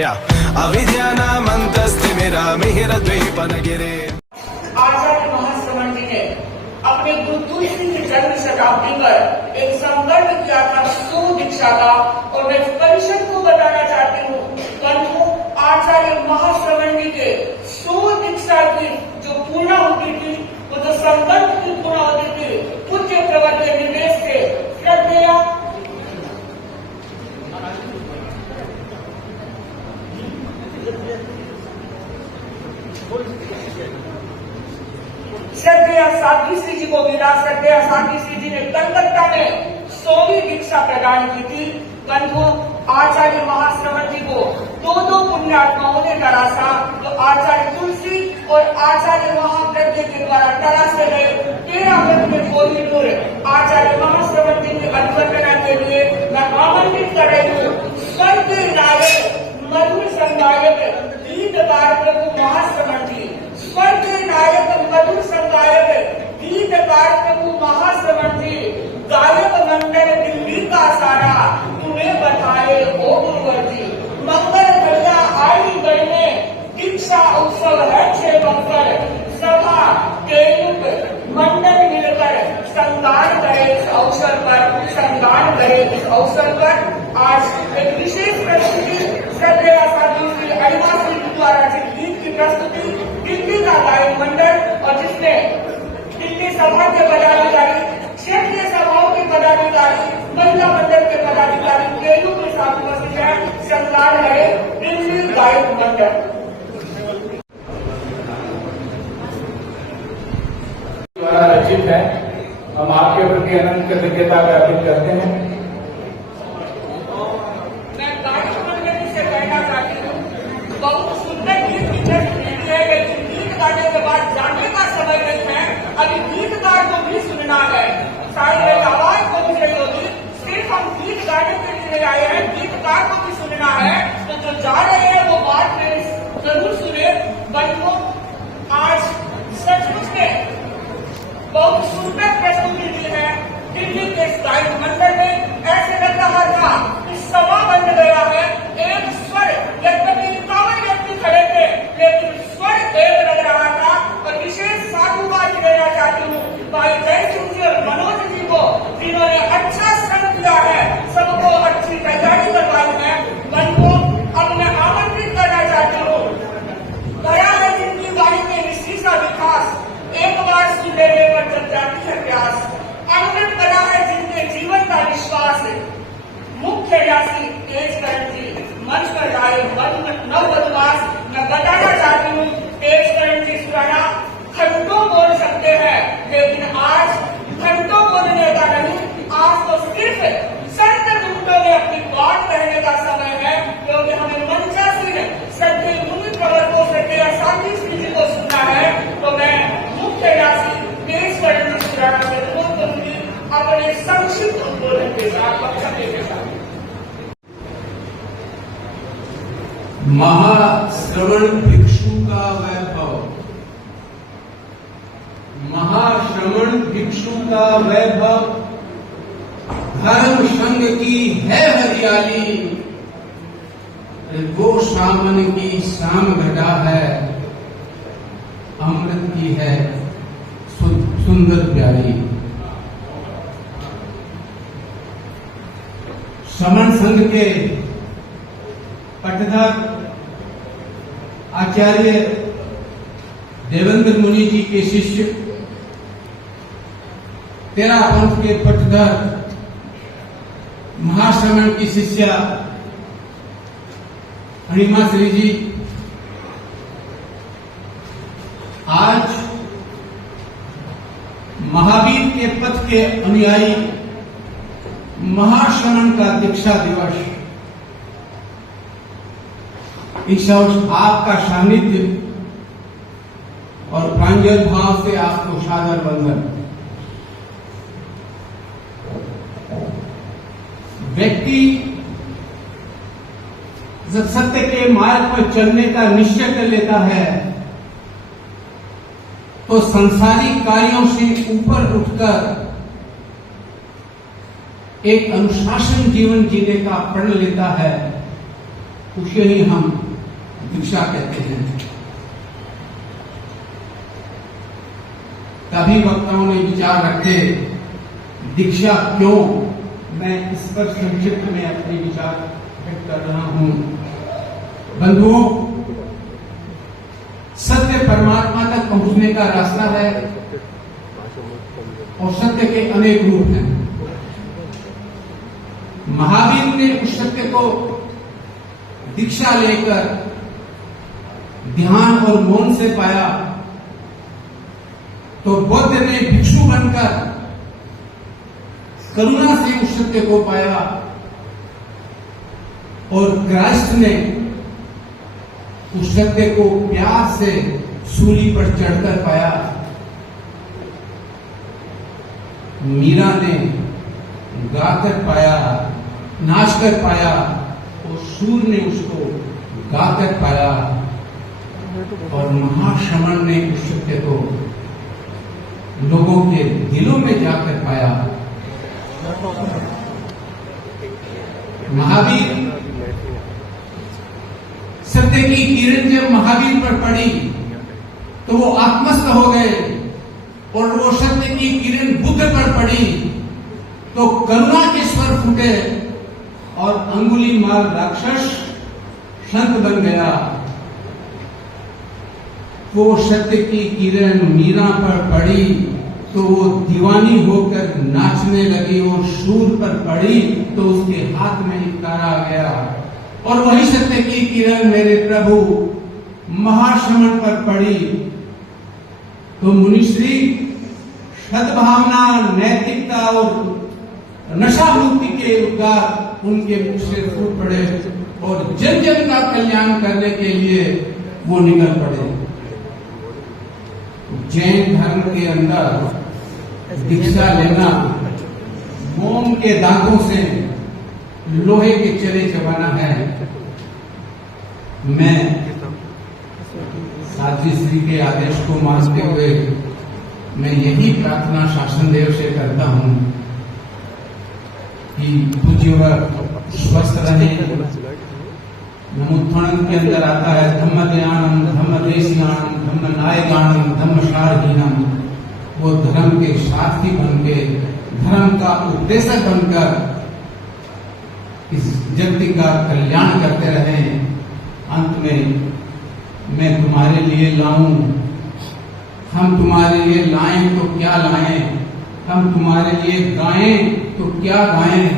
अविद्यानामन्तस्तिमिरामिहिरद्वीपनगिरे। आचार्य महाश्रवण जी ने अपने गुरु तुलसी की जन्म शताब्दी पर एक संकल्प किया था सो दीक्षा का, और मैं इस परिषद को बताना चाहती हूँ परंतु आचार्य महाश्रवण जी के सो दीक्षा की जो पूर्णाहुति थी, वो जो संकल्प की पूर्णाहुति थी, पूज्य प्रवर के निर्देश से श्रद्धेय साध्वी श्री जी को मिला। श्रद्धेय साध्वी श्री जी ने कलकत्ता में 100वीं दीक्षा प्रदान की थी। परंतु आचार्य महाश्रवण जी को दो पुण्यात्माओं ने तरासा, तो आचार्य तुलसी और आचार्य महाप्रज्ञ के द्वारा तरासे गए 13 वर्ष में कोई दूर आचार्य महाश्रवण जी की अध्वर्तना के लिए मैं आमंत्रित कर रही हूँ। स्वर्ग नायक मधुर संगायक गीतकार प्रभु महाश्रवण जी, स्वर्ग नायक मधुर संगायक गीतकार प्रभु महाश्रवण जी, गायक मंडल दिल्ली का सारा तुम्हें बताए ओ गुरुवर जी। मंगल घड़िया आई गई में दीक्षा उत्सव है 6 बंकर, सभा के युग मंडल मिलकर संगान करे इस अवसर पर, संगान करे इस अवसर पर। आज एक विशेष प्रस्तुति श्रद्धेय साधु श्री अरिमा जी द्वारा गीत की प्रस्तुति दिल्ली का गायक मंडल, और जिसमें दिल्ली सभा के पदाधिकारी, क्षेत्रीय सभाओं के पदाधिकारी, महिला मंडल के पदाधिकारी केयू के साथ उपस्थित है। संगान करे दिल्ली गायक मंडल। द्वारा रचित है, हम आपके प्रति अनंत कृतज्ञता ज्ञापित करते हैं। मैं गायक मंडल से कहना चाहती हूँ, बहुत सुंदर गीत की प्रस्तुति है, लेकिन गीत गाने के बाद जाने का समय नहीं है। अभी गीतकार को भी सुनना है, शायद मेरी आवाज पहुंच रही होगी। सिर्फ हम गीत गाने के लिए आए हैं, गीतकार को भी सुनना है। तो जो जा रहे हैं वो बात मेरी जरूर सुने। बंधुओं, आज सचमुच में बहुत सुंदर प्रस्तुति दी है दिल्ली के गायक मंडल में। ऐसे लग रहा था कि सभा बन गया है। एक स्वर, यद्यपि 51 व्यक्ति खड़े थे, लेकिन स्वर एक लग रहा था। और विशेष साधुवाद देना चाहती हूँ भाई जय सिंह जी और मनोज जी को, जिन्होंने अच्छा श्रम किया है, सबको अच्छी तैयारी करवाई है। बंधुओं, अब मैं आमंत्रित करना चाहती हूँ, गया है जिनकी गाड़ी में ऋषि का विकास, एक बार सुन लेने पर जब जाती है प्यास। अमृत बना है जिनके जीवन का विश्वास, मुख्य व्यासी तेजकरण जी मंच पर आए नव बदमाश। मैं बताना चाहती हूँ, तेजकरण जी सुराना घंटों बोल सकते हैं, लेकिन आज घंटों बोलने का नहीं, आज तो सिर्फ संत दूतों में अपनी बात कहने का समय है, क्योंकि हमें मंचासीन श्रद्धेय मुनि प्रवर्तकों से साध्वी श्री जी को सुनना है। तो मैं मुख्य व्यासी तेजकरण जी सुराना से अनुरोध करूंगी अपने संक्षिप्त उद्बोधन के साथ, वक्तव्य के साथ। महाश्रवण भिक्षु का वैभव, महाश्रवण भिक्षु का वैभव, धर्म संघ की है हरियाली, वो सामन की शाम घटा है, अमृत की है सुंदर प्यारी। श्रवण संघ के पटधर आचार्य देवेंद्र मुनि जी के शिष्य, 13 पंथ के पटधर महाश्रवण की शिष्या अणिमा श्री जी, आज महावीर के पथ के अनुयायी महाश्रवण का दीक्षा दिवस। इस अवसर आपका सानिध्य और प्रांजल भाव से आपको सादर वंदन। व्यक्ति जब सत्य के मार्ग पर चलने का निश्चय कर लेता है, तो संसारिक कार्यों से ऊपर उठकर एक अनुशासन जीवन जीने का प्रण लेता है। उसे ही हम दीक्षा कहते हैं। तभी वक्ताओं ने विचार रखे दीक्षा क्यों। मैं इस पर संक्षिप्त में अपने विचार व्यक्त कर रहा हूं। बंधुओं, सत्य परमात्मा तक पहुंचने का रास्ता है और सत्य के अनेक रूप हैं। महावीर ने उस सत्य को दीक्षा लेकर ध्यान और मौन से पाया, तो बुद्ध ने भिक्षु बनकर करुणा से उस सत्य को पाया और क्राइस्ट ने उस सत्य को प्यार से सूली पर चढ़कर पाया। मीरा ने गाकर पाया, नाचकर पाया और सूर ने उसको गाकर पाया और महाश्रमण ने उस सत्य को लोगों के दिलों में जाकर पाया। महावीर, सत्य की किरण जब महावीर पर पड़ी तो वो आत्मस्थ हो गए और वो सत्य की किरण बुद्ध पर पड़ी तो करुणा के स्वर फूटे और अंगुलीमाल राक्षस संत बन गया। वो सत्य की किरण मीरा पर पड़ी तो वो दीवानी होकर नाचने लगी और सूर पर पड़ी तो उसके हाथ में एक तारा आ गया। और वही सत्य की किरण मेरे प्रभु महाश्रमण पर पड़ी तो मुनिश्री सद्भावना, नैतिकता और नशा मुक्ति के उद्गार उनके मुख से फूट पड़े और जन जन का कल्याण करने के लिए वो निकल पड़े। जैन धर्म के अंदर दीक्षा लेना मोम के दांतों से लोहे के चले चबाना है। मैं साध्वी श्री के आदेश को मानते हुए मैं यही प्रार्थना शासन देव से करता हूं कि पूज्यवर स्वस्थ रहे। नमोत्थान के अंदर आता है धम्म ज्ञानम, धम्म देशियानम, धम्म नायगानम, धम्म सारहीनम। वो धर्म के साथी बनके, धर्म का उपदेशक बनकर इस जगत का कल्याण करते रहे। अंत में मैं तुम्हारे लिए लाऊं, हम तुम्हारे लिए लाएं तो क्या लाएं, हम तुम्हारे लिए गाएं तो क्या गाएं।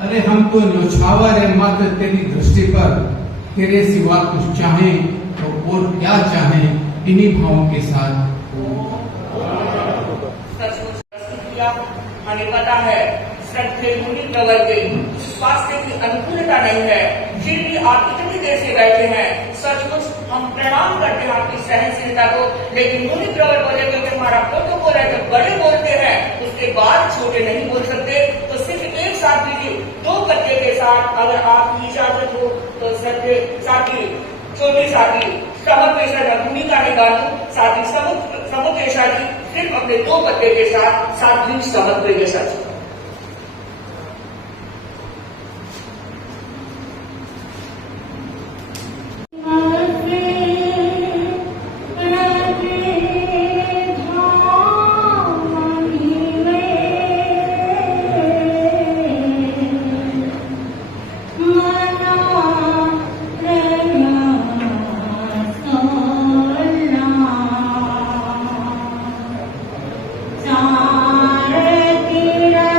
अरे हम तो न्यौछावर है मात्र तेरी दृष्टि पर, तेरे सिवा कुछ चाहें तो और क्या चाहें। इन्हीं भावों के साथ हमें पता है सत्य मुनि प्रवर के स्वास्थ्य की अनुकूलता नहीं है, फिर भी आप इतनी देर से बैठे हैं। सचमुच हम प्रणाम करते हैं आपकी सहनशीलता को। लेकिन मुनि प्रवर बोले क्योंकि हमारा प्रोटोकॉल है, जब बड़े बोलते हैं उसके बाद छोटे नहीं बोल सकते। तो सिर्फ एक साथ दीजिए, 2 पत्ते के साथ अगर आपकी इजाजत हो तो सत्य साथी, छोटी साथी समपेशा भूमिका निकालू, साथी समपेशा जी सिर्फ अपने 2 पत्ते के साथ सात्विक समत्व के साथ। चार किरण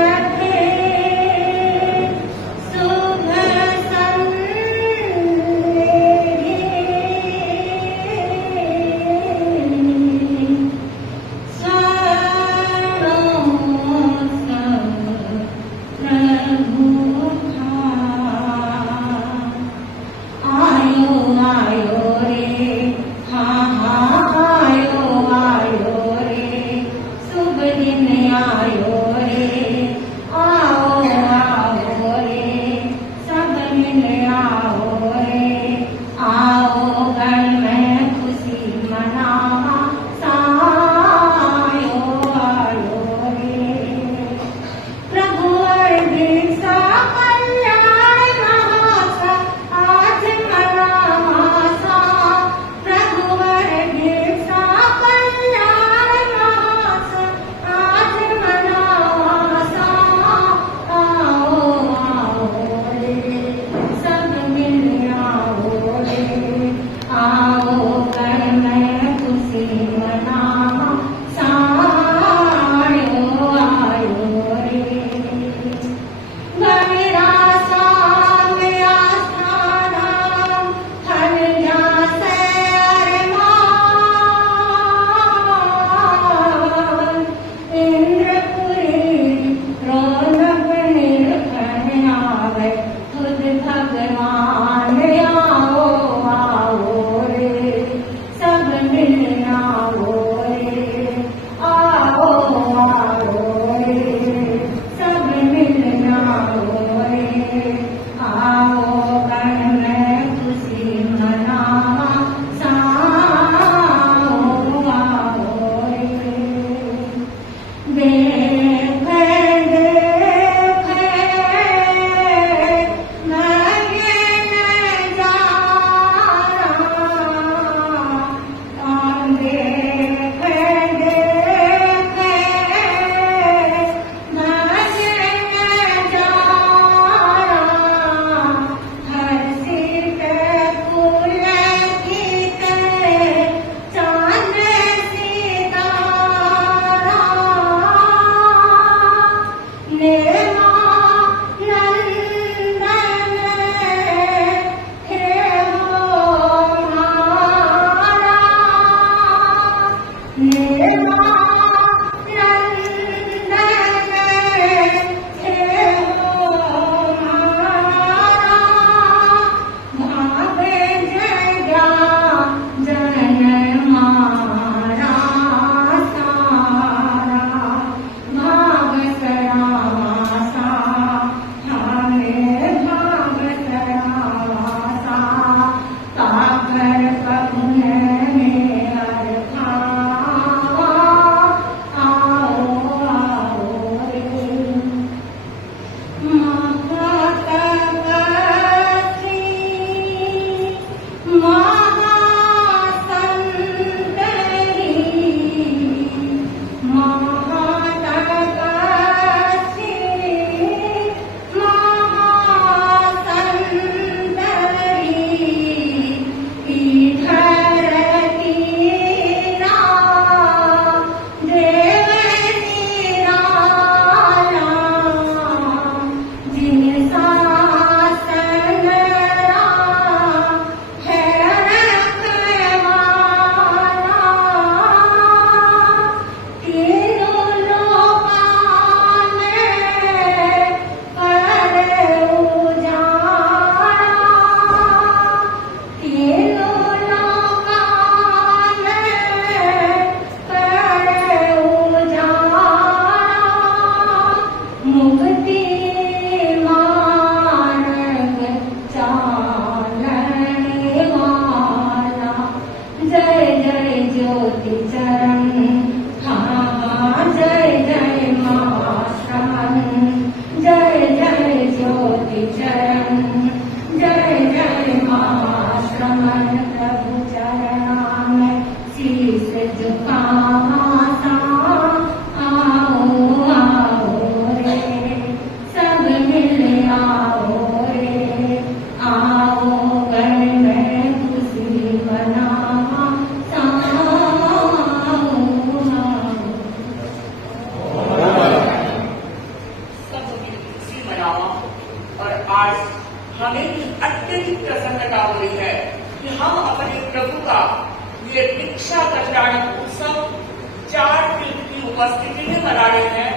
उपस्थिति में मना रहे हैं।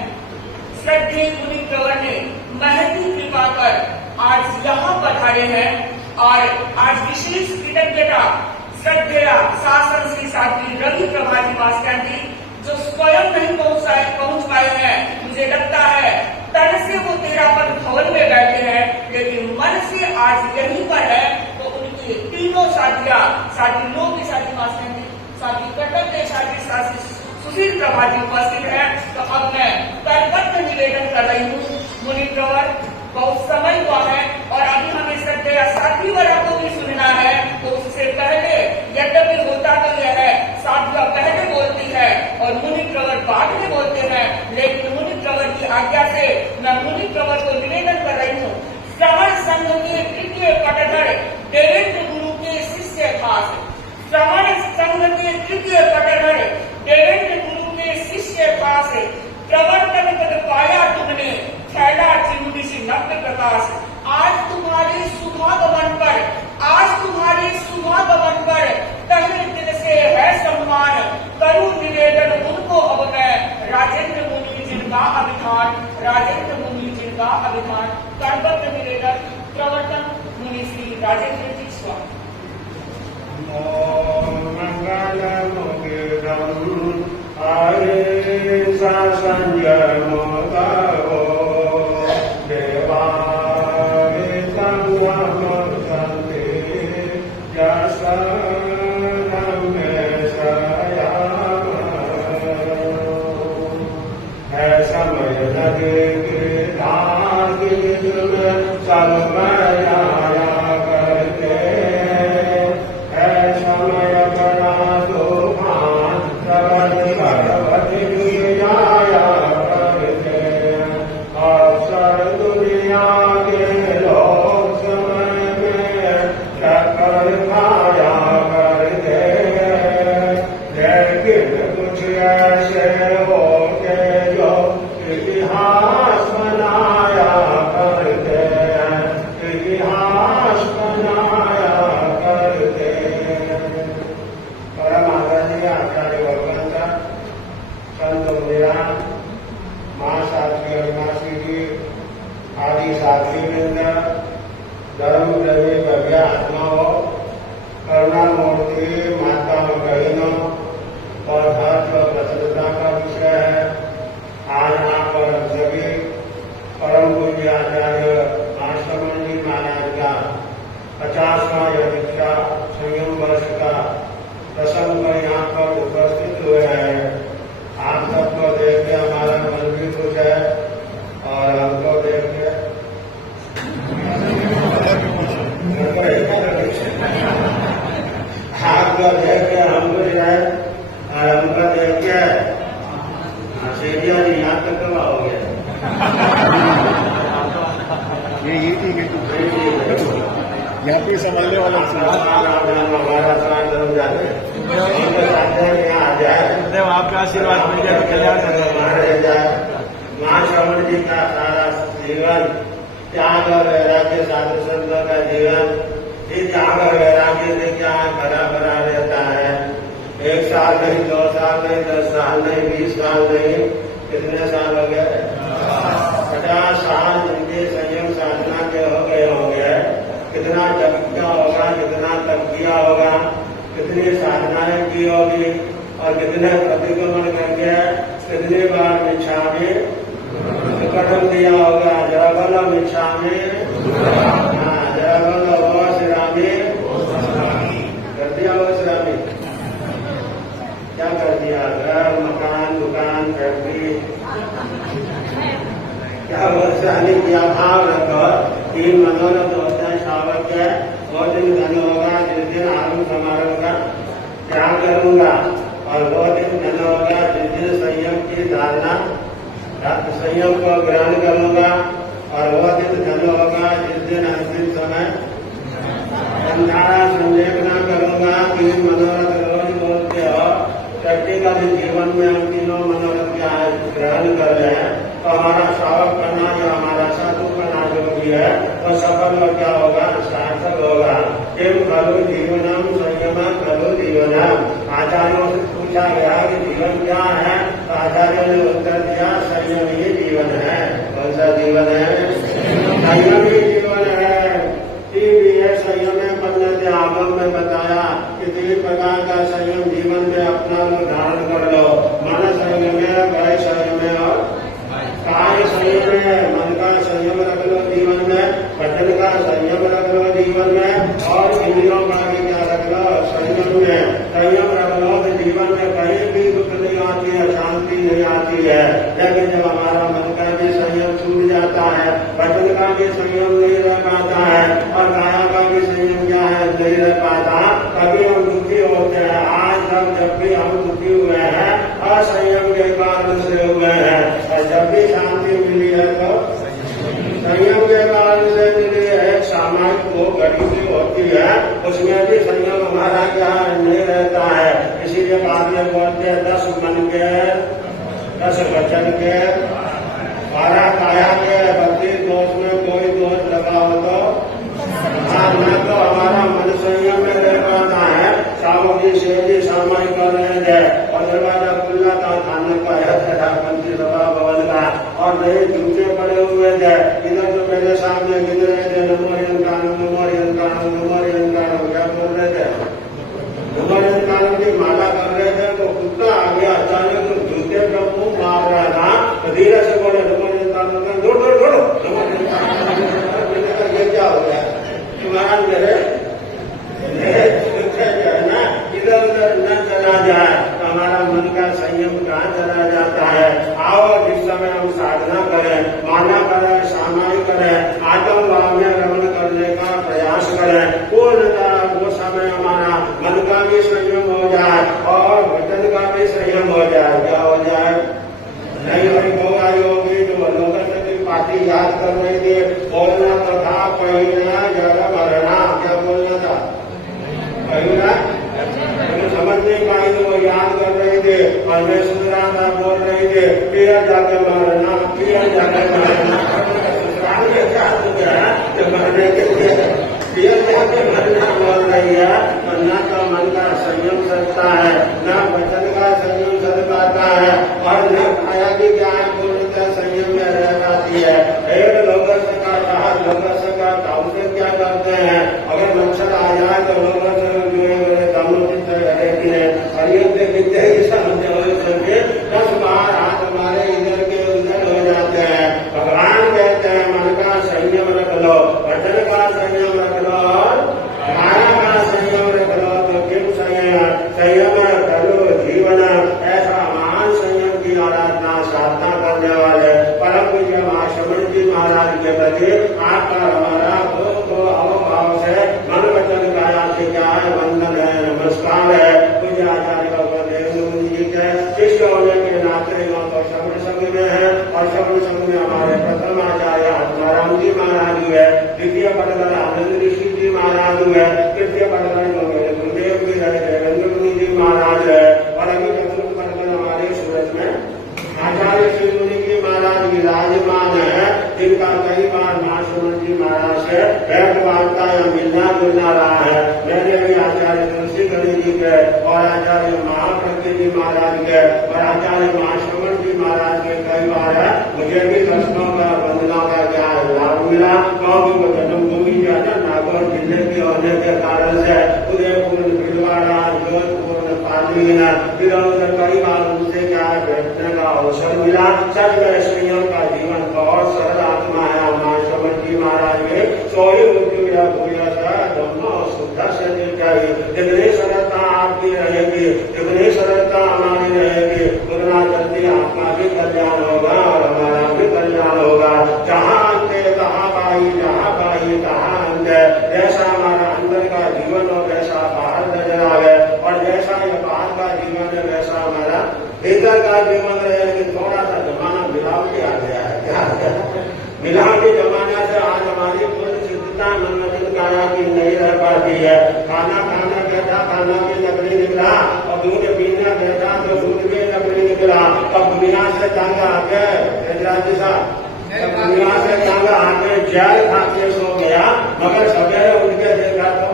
श्रद्धेय मुनि प्रवर ने महती कृपा कर आज यहाँ पधारे हैं और आज विशेष कृतज्ञता श्रद्धेय शासन श्री साध्वी रवि प्रभाती मास्टर जो स्वयं नहीं पहुंच पाए हैं। मुझे लगता है तन से वो तेरापद भवन में बैठे हैं, लेकिन मन से आज यहीं पर है। तो उनकी तीनों साथियां, साथी लोग की साथी मास्टर जी, साथी कर्तव्य साथी साथी सुशील प्रभाती उपस्थित है। तो अब मैं करबद्ध निवेदन कर रही हूँ। मुनि प्रवर बहुत समय हुआ है और अभी हमें श्रद्धेय साध्वी वरा को भी सुनना है। तो उससे पहले यद्यपि होता तो यह है साध्विया पहले बोलती है और मुनि प्रवर बाद में बोलते हैं, लेकिन मुनि प्रवर की आज्ञा से मैं मुनि प्रवर को निवेदन कर रही हूँ। श्रवण संघ के तृतीय पटधर देवेंद्र गुरु के शिष्य खास, श्रवण संघ के तृतीय पटधर देवेंद्र गुरु के शिष्य खास, प्रवर्तन पद पाया तुमने फैला चिमुनी सी नव्य प्रकाश। आज तुम्हारे शुभागमन पर तहे दिल से है सम्मान, करूं निवेदन उनको अब मैं राजेंद्र मुनि जिनका अभिधान, राजेंद्र मुनि जिनका अभिधान। करबद्ध निवेदन प्रवर्तन मुनि श्री राजेंद्र जी स्वामी। यहाँ पे संभालने वाला आपका आशीर्वाद मिल जाए तो कल्याण माँ श्रवण जी का सारा जीवन त्याग और वैराग्य साधु संतों का जीवन, ये त्याग और वैराग्य से क्या भरा भरा रहता है। 1 साल नहीं, 2 साल नहीं, 10 साल नहीं, 20 साल नहीं, कितने साल हो गए? 50 साल जिनके संयम साधना के हो गए होंगे। कितना जप किया होगा, कितना तप किया होगा, कितनी साधनाएं की होगी और कितने प्रतिक्रमण करके कितनी बार मिच्छा में कदम दिया होगा। जरा बोलो मिच्छा में, जरा बोलो वो श्रामी कर दिया। वो श्रामी क्या कर दिया? घर, मकान, दुकान, फैक्ट्री, क्या वो श्रामी किया? भाव रखो। 3 मनोरथ होते हैं श्रावक के। वो दिन धन होगा जिस दिन आरंभ समारोह का त्याग करूंगा, और वो दिन धन होगा जिस दिन संयम की धारणा, संयम को ग्रहण करूंगा, और वो दिन धन होगा जिस दिन अंतिम समय संधारा संलेखना करूंगा। 3 मनोरथ रोज बोलते हो, प्रैक्टिकल जीवन में हम तीनों मनोरथ का ग्रहण कर रहे हैं, तो हमारा श्रावक करना, जो हमारा साधु करना जो भी है, वो सफल और क्या होगा? सार्थक होगा। किम खलु जीवनम संयम खलु जीवनम। आचार्यों से पूछा गया कि जीवन क्या है, तो आचार्यों ने शांति नहीं आती है। लेकिन जब हमारा मन का भी संयम छूट जाता है, वचन का भी संयम नहीं रह पाता है और काया का भी संयम क्या है नहीं रह पाता, तभी हम दुखी होते हैं। आज तक जब भी हम दुखी हुए हैं असंयम के कारण से हुए हैं, और जब भी शांति मिली है तो संयम के कारण से मिली है। सामाजिक वो घड़ी भी होती है, उसमें भी संयम हमारा क्या नहीं रहता है। इसीलिए बाद में बोलते हैं 10 मन के 10 वचन के 12 काया के 32 दोष में कोई दोष लगा हो तो न तो हमारा मन संयम में रह पाता है। सामग्री से भी सामाजिक कर रहे थे और दरवाजा खुला था थाने का है पंथी सभा भवन का, और नहीं जूते पड़े हुए थे। इधर जो मेरे सामने गिर रहे थे नमोरियन कानून नमोरियन कानून नमोरियन कानून, क्या बोल रहे थे? नमोरियन कानून की माला कर रहे थे तो कुत्ता आ गया अचानक, तो जूते पर मुंह मार रहा था, तो धीरे से बोले नमोरियन कानून का दौड़ दौड़ दौड़ो नमोरियन कानून। ये क्या हो गया तुम्हारा? मेरे ना इधर उधर न चला जाए तो हमारा मन का संयम कहाँ चला जाता है। आओ जिस समय हम साधना करें, माना करें, सामायिक करें, आत्मभाव में रमण करने का प्रयास करें, पूर्णता वो समय हमारा मन का भी संयम हो जाए और वचन का भी संयम हो जाए। क्या हो जाए? नहीं भाई होगा योगी जो लोग पार्टी याद कर रही थी, बोलना तो था पहिना जरा मरना, क्या बोलना था? पहिना समझ नहीं पाई तो वो याद कर रही थी और मैं सुन रहा था बोल रही थी पिया जाके मरना, पिया जाके मरना। ससुराल में क्या हो गया कि मरने के लिए पिया जाके मरना बोल रही है। और न तो मन का संयम सकता है, न वचन का संयम सद पाता है, और न काया की क्या है पूर्णतः संयम में रह पाती है। एक लोगों से का कहा लोगों से का उसे क्या करते हैं, अगर मच्छर आ जाए तो लोगों से समझे 10 बार हाथ हमारे इधर के उधर हो जाते हैं। भगवान कहते हैं मन का संयम रख लो, वचन का संयम रख लो और काया का संयम रख लो, तो किम संयम करो जीवन। ऐसा महान संयम की आराधना साधना करने वाले परम पूज्य महाश्रमण जी महाराज के प्रति आपका हमारा दो अवभाव से मन वचन काया से क्या है वंदन है, नमस्कार है। पूज्य आचार्य शिष्य होने के नाते तो श्रवण संघ में है और श्रवण संघ में हमारे प्रथम आचार्य आत्माराम जी महाराज हुए, द्वितीय पटकर आनंद ऋषि जी महाराज हुए, तृतीय पटकर मेरे गुरुदेव भी रहे देवेंद्र जी महाराज है, और अभी चतुर्थ पटकर हमारे सूरत में आचार्य श्री मुनि जी महाराज विराजमान है, जिनका कई बार महाश्रवण जी महाराज से भेंट वार्ता या मिलना जुलना रहा है। मैंने भी आचार्य तुलसी गणेश जी के और आचार्य महाप्रज्ञ जी महाराज के और आचार्य महाश्रवण जी महाराज के कई बार है मुझे भी दर्शनों का वंदना का क्या लाभ मिला, क्योंकि वो जन्मभूमि जो है ना नागौर जिले की होने के कारण से उदयपुर भीलवाड़ा जोधपुर पाली फिर उधर कई बार उनसे क्या है बैठने का अवसर मिला। सच में संयम का जीवन बहुत सरल आत्मा है महाश्रवण जी महाराज में सोई उद्योग भूया दोनों शुद्ध से चाहिए। जितनी सरलता आपकी रहेगी, जितनी सरलता हमारी रहेगी, उतना जल्दी आपका भी कल्याण होगा और हमारा भी कल्याण होगा। जहाँ अंत कहाँ पाई, जहाँ पाई कहाँ अंत, जैसा हमारा अंदर का जीवन हो वैसा बाहर नजर आवे, और जैसा ये बाहर का जीवन है वैसा हमारा भीतर का जीवन रहे। लेकिन थोड़ा सा जमाना मिलावटी आ गया है, क्या मिलावटी जमाना से आज हमारी पूर्ण सिद्धता मन वचन काया की नहीं रह पाती है। खाना खाना बैठा खाना भी नकली दिख रहा, और दूध पीना बैठा तो दूध भी नकली दिख रहा। अब दुनिया से तंग आ गए राजी साहब, दुनिया से तंग आ गए, जल खा के सो गया, मगर सवेरे उठ के देखा तो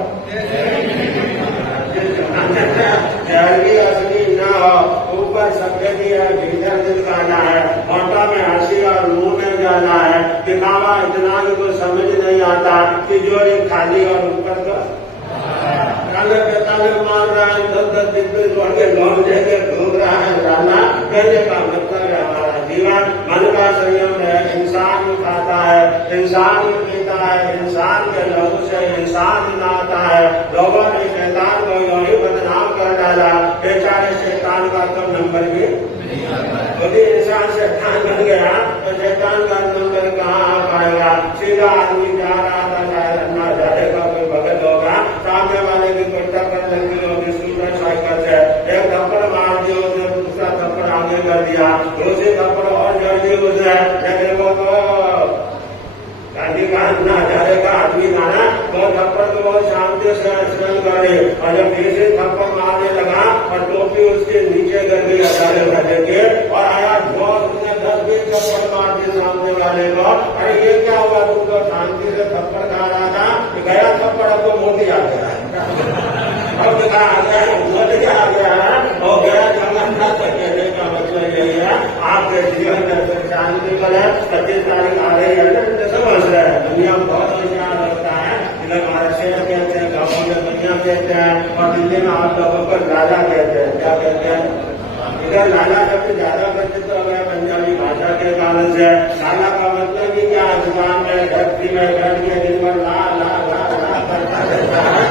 जल भी असली न हो, ऊपर सफेदी है, भीतर दिल काला है, होठों में हंसी और मुंह में जाना है। दिखावा इतना कि कुछ समझ नहीं आता कि जो एक खाली और ऊपर का काले पैताले मार रहा है, 10-10 दिन पे जोड़ के लौट देके घूम रहा है राना। कहने का मतलब है हमारा जीवन मन का संयम है। इंसान ही खाता है, इंसान ही पीता है, इंसान के लहू से इंसान ही नहाता है। लोगों ने शैतान को यही बदनाम कर डाला, बेचारे शैतान का तो नंबर भी यदि इंसान शैतान बन गया तो शैतान का नंबर कहाँ आ पाएगा? सीधा आदमी जा रहा था, शायद अन्ना जाएगा, कोई भगत होगा, सामने वाले की कोई टक्कर लगी होगी स्कूटर साइकिल से, एक थप्पड़ मार दिया उसने, दूसरा थप्पड़ आगे कर दिया, दूसरी थप्पड़ और जड़ दी उसने, लेकिन वो तो गांधी का अन्ना जाएगा आदमी था ना, वो थप्पड़ को बहुत शांति से स्मरण करे, और जब तीसरे थप्पड़ मारने लगा और टोपी उसके नीचे गिर गई हजारे बजे के, और आया बहुत उसने 10-20 थप्पड़ मार दिए सामने वाले को। अरे ये क्या हुआ? तुमको शांति से थप्पड़ खा रहा था, गया थप्पड़, अब तो मोदी आ गया, अब कहा आ गया, मोदी आ गया, हो गया जगन्नाथ। कहने का मतलब यही है, आपके जीवन में शांति बने। 25 तारीख आ रही है, समझ रहे हैं, दुनिया में बहुत होशियार लगता है, इधर महाराष्ट्र कहते हैं, गाँवों में दुनिया कहते हैं, और दिल्ली में आप लोगों को लाला कहते हैं। क्या कहते हैं? इधर लाला सबसे ज्यादा प्रसिद्ध हो गया पंजाबी भाषा के कारण से। लाला का मतलब ही क्या? दुकान में फैक्ट्री में बैठ के दिन भर ला ला ला ला करता रहता है,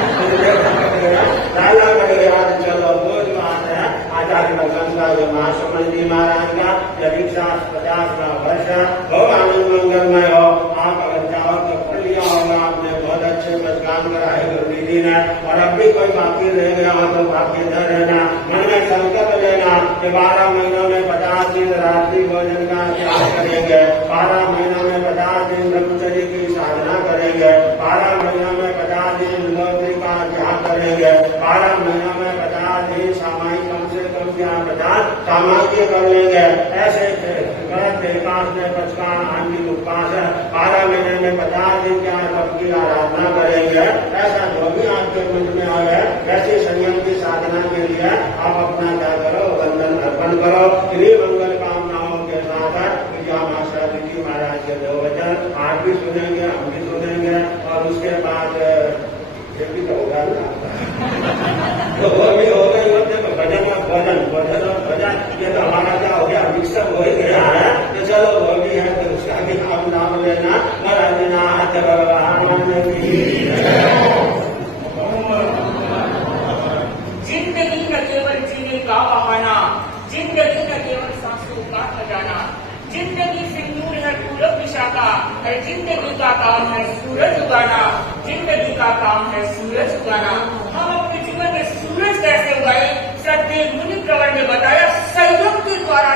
लाला कर गया। चलो वो जो बात है आचार्य भगवान का जो महासमन जी महाराज का जब 150वां वर्ष हो, आनंद मंगलमय हो। आप अगर चाहो तो पढ़ लिया होगा आपने, बहुत अच्छे काम करा है गुरु जी ने, और अब भी कोई बाकी रह गया हो तो बाकी न रहना, मन में संकल्प लेना कि 12 महीनों में 50 दिन रात्रि भोजन का त्याग करेंगे, 12 महीनों में 50 दिन ब्रह्मचर्य की साधना करेंगे, 12 महीनों में 50 दिन नौकरी का त्याग करेंगे, 12 महीनों में 50 दिन सामाजिक कम से कम क्या 50 सामाजिक कर लेंगे। ऐसे एकांश में 55 आंशिक उपवास है, 12 महीने में 50 दिन क्या सबकी आराधना करेंगे। ऐसा जो भी आपके मन में आए वैसे संयम की साधना के लिए आप अपना क्या करो, वंदन अर्पण करो। इन्हीं मंगल कामनाओं के साथ विजया मास्टर जी महाराज के 2 वचन आप भी सुनेंगे, हम भी सुनेंगे, और उसके बाद ये भी तो होगा ना, तो वो भी हो गई होते तो भजन और भजन, भजन और भजन, ये तो हमारा क्या हो गया, मिक्सअप हो ही गया है। तो चलो वो भी है, तो उसका भी आप नाम लेना। नाथ भगवान की जिंदगी न केवल जीने का बहाना, जिंदगी न केवल सांसों का खजाना, जिंदगी से नूर है पूरब दिशा का, और जिंदगी का काम है सूरज उगाना, जिंदगी का काम है सूरज उगाना। हम अपने जीवन में सूरज कैसे उगाए? श्रद्धेय मुनि प्रवर ने बताया, संयम के द्वारा